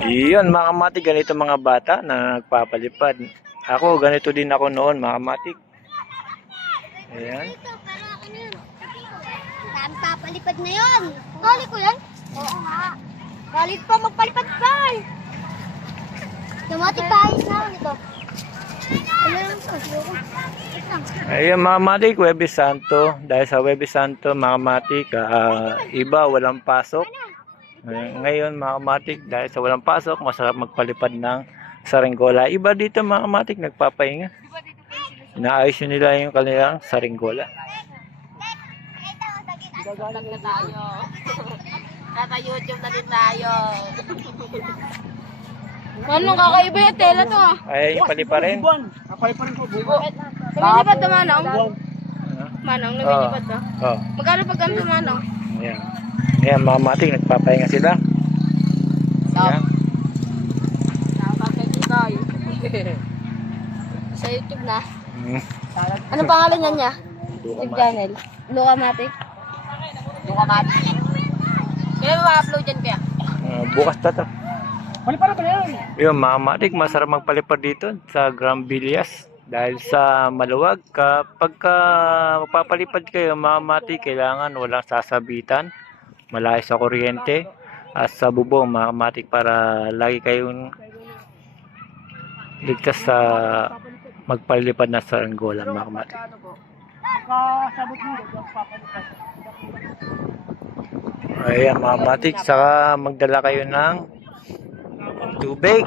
Iyon mga kamatik, ganito mga bata na nagpapalipad. Ako, ganito din ako noon mga kamatik. Ayan. Saan papalipad na yun? Gali ko yan? Oo nga. Galit pa, magpalipad pa. Dumati pa, ayos na ako nito. Ayan mga kamatik, Webes Santo. Dahil sa Webes Santo mga kamatik, ah, iba walang pasok. Ngayon mga kamatik, dahil sa walang pasok, masarap magpalipad ng saringgola. Iba dito mga kamatik, nagpapahinga. Inaayos yun nila yung kanilang saringgola. Vlog na tayo. Kaka-YouTube na din tayo. Ano, kakaiba yung tela to ah. Ay, yung pali pa rin. Lumilipad na manong? Ano? Manong, lumilipad na. Oh, Magkano pag ganito manong? ayan. Ayan mga kamatik, nagpapahinga sila. Ayan. Nakakakit tayo. Sa YouTube na. Mm. Anong pangalan niya niya? YouTube Matik. channel. Lucamatic. Lucamatic. Kaya mo ma-upload yan kaya? Ah, bukas pa to. Palipad pa yan. Yun, mga kamatik, masarap magpalipad dito sa Grand Villas. Dahil sa maluwag, kapag ka magpapalipad kayo, mga kailangan walang sasabitan, malayo sa kuryente, at sa bubong, mga para lagi kayong ligtas sa magpalipad na sa Angola, mga kamatik. Ayan mga matik, saka magdala kayo ng tubig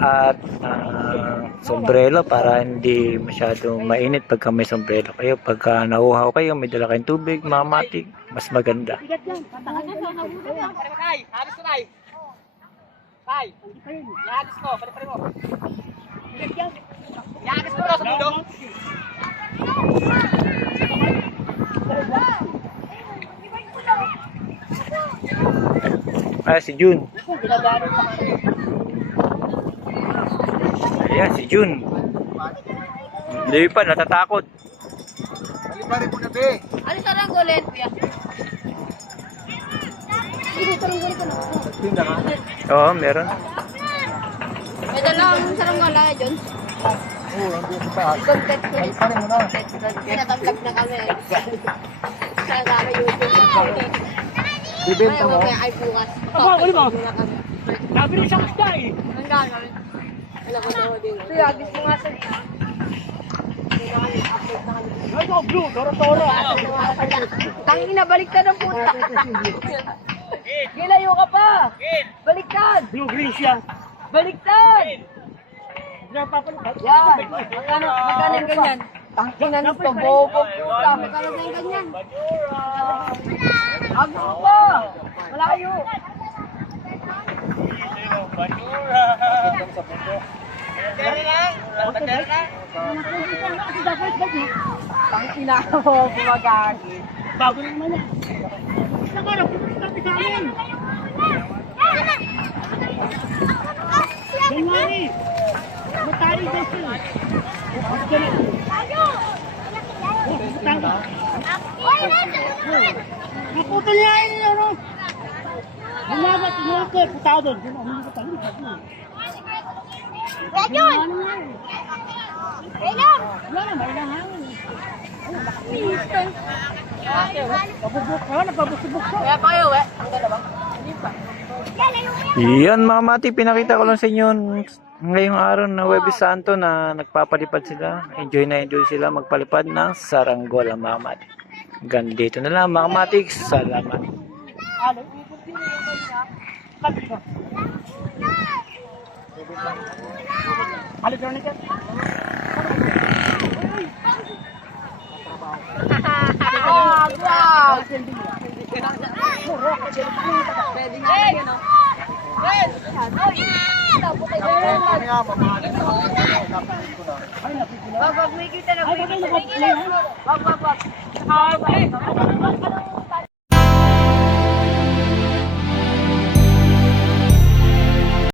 at ah, sombrero para hindi masyadong mainit pagka may sombrero kayo. Pagka nauhaw kayo, may dala kayong tubig, mga matik, mas maganda. Ah, si Jun. Ayan, si Jun. Hindi pa, natatakot. Ano sa ranggolen kuya? Oo, meron. May dalawang saranggola ka dyan. Content ko. Pinatanggap na kami. Sa kami YouTube. Bibenta mo? Kaya ay bukas. Aba, wala mo? Nabili siyang isda eh. Ang gagawin. Kuya, gusto nga sa Ano, blue, toro-toro. Tangin na, baliktad ang puta. Gilayo ka pa. Baliktad. Blue, green siya. Baliktad. Yan. Magkano, magkano yung ganyan? Tangin na nito, bobo puta. Magkano yung ganyan? Agos pa. Malayo. Tangin na ako, bumagagi. Bago na naman yan. Saka na, pupunta natin sa amin. Eh. Matari daw siya. Bukas ka na. Oh, butang. Naputol niya yun oh. Lumabat, lumabat. Putaw doon. Doon, umilig eh. Kailan? Wala lang hangin eh. Nabubuk ka, nagpabusubok ka. Kaya pa eh. Ang dalawa. Hindi pa. Iyan mga mati, pinakita ko lang sa inyo ngayong araw na Webis Santo na nagpapalipad sila. Enjoy na enjoy sila magpalipad ng saranggola mga mati. Hanggang dito na lang mga mati. Salamat. Ano, Halika na ka. Ah, wow! Pwede nga yan, no? Wag, wag, may kita na, may kita. Wag, wag, wag. Ay,